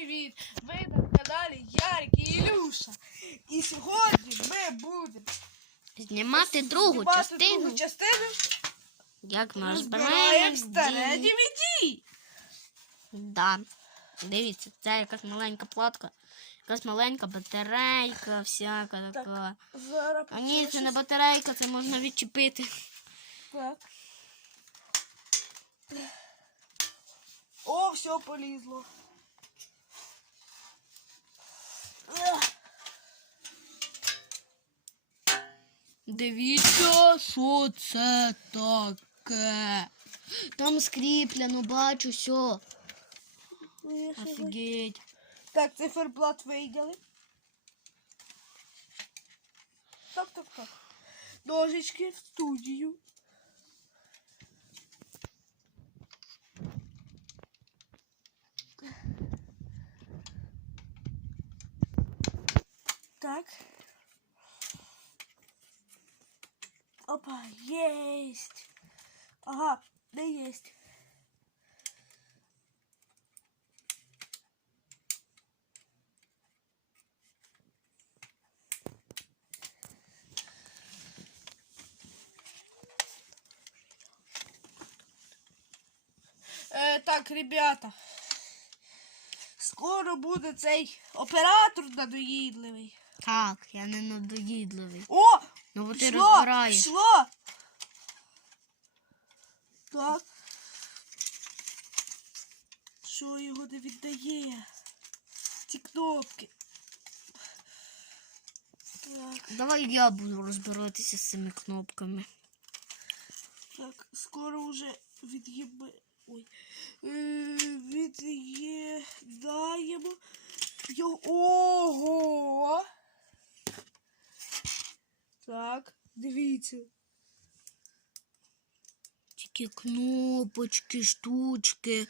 привіт! Ви на каналі Ярик і Ілюша. І сьогодні ми будемо Знімати другу знімати частину, другу частину як ми розбираємо старе DVD. Да. Дивіться, це якась маленька платка, якась маленька батарейка, всяка Так, така. Зараз А ні, це не батарейка, це можна відчепити. Так. О, все полізло. Дивіться, що це таке. Там скріплено, бачу, все. Офігеть. Так, циферблат виділи. Так, так, так. Ножички в студію. Так. Опа, есть. Ага, да есть. Е, так, ребята. Скоро буде цей оператор надоїдливий. Так, я не надоїдливий. О! Ну бо ти розбираєш. пішло! Так. Що його не віддає? Ці кнопки. Так, Давай я буду розбиратися з цими кнопками. так, скоро вже від'їбе. Ой. Е, від'їдаємо. Його. Ого! Так, дивіться. Тільки кнопочки, штучки.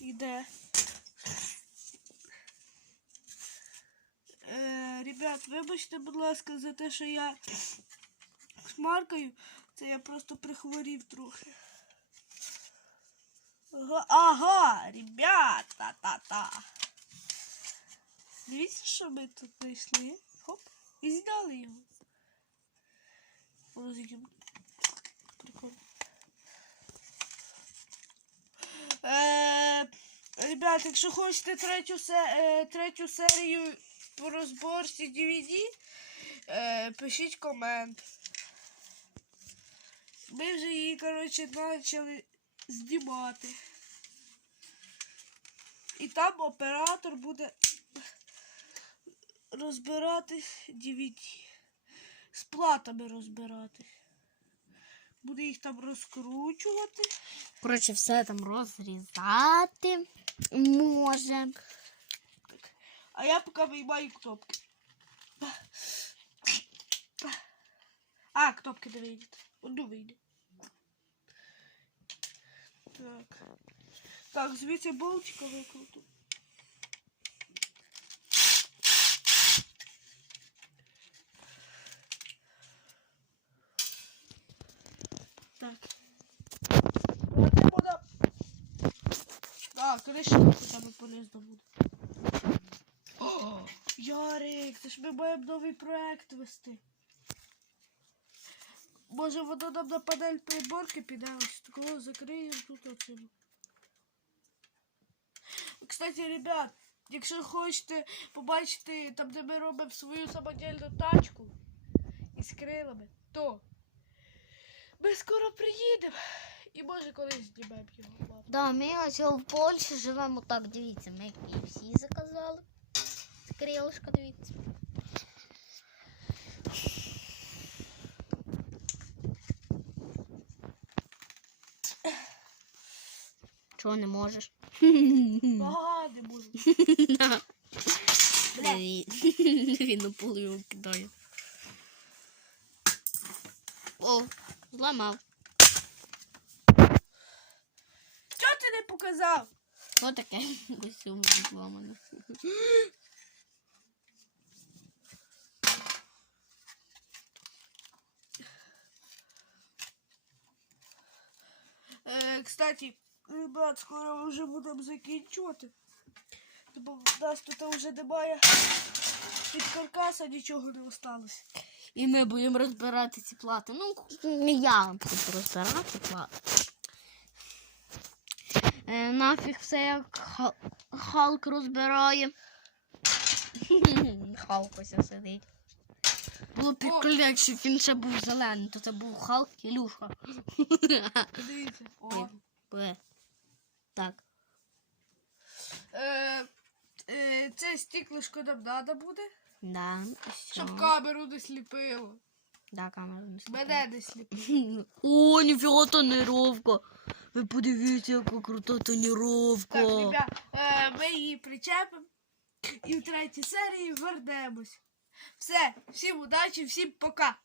Іде. Е, ребят, вибачте, будь ласка, за те, що я шмаркаю. Це я просто прихворів трохи. Ага, ага ребята, та-та. Дивіться, що ми тут знайшли. Хоп, і зняли його. Розігім. Прикольно. Е, ребят, якщо хочете третю, е, третю серію по розборці DVD, е, пишіть комент. Ми вже її, коротше, почали знімати. І там оператор буде розбирати DVD. З платами розбирати. Буде їх там розкручувати. Коротше, все там розрізати може. А я поки виймаю кнопки. А, кнопки не вийдуть. Одну вийде. Так. Так, звідси болтика викруту. Так. Так, решітку там полезно буде. Ярик, це ж ми маємо новий проект вести. Може воно нам на панель приборки піде ось такого закриємо тут оцим. Кстати, ребят, якщо хочете побачити там, де ми робимо свою самодільну тачку із крилами, то ми скоро приїдемо і може колись знімемо його. ладно. Да, ми ось в Польщі живемо так, дивіться, ми KFC заказали. Це крилишко, дивіться. Чого не можеш? Ага, не можу. Він на полу його кидає. О, зламав. Чого ти не показав? Що таке? Ось цьому зламано. Е, кстати, ребят, скоро вже будемо закінчувати. Бо в нас тут вже немає від каркаса нічого не осталось. І ми будемо розбирати ці плати. Ну, не я буду розбирати плати. Е, нафіг все як Хал- Халк розбирає. Халк ось сидить. Було прикольно, щоб він ще був зелений, то це був Халк Ілюша. Дивіться. О. Так. Е, е, це стіклишко нам треба буде, Да. щоб камеру не сліпило. Да, камеру не сліпило. Мене не сліпило. О, ніфіга тонировка. Ви подивіться, яка крута тоніровка. Так, ребят, е, ми її причепимо і в третій серії вернемось. Все, всім удачі, всім пока.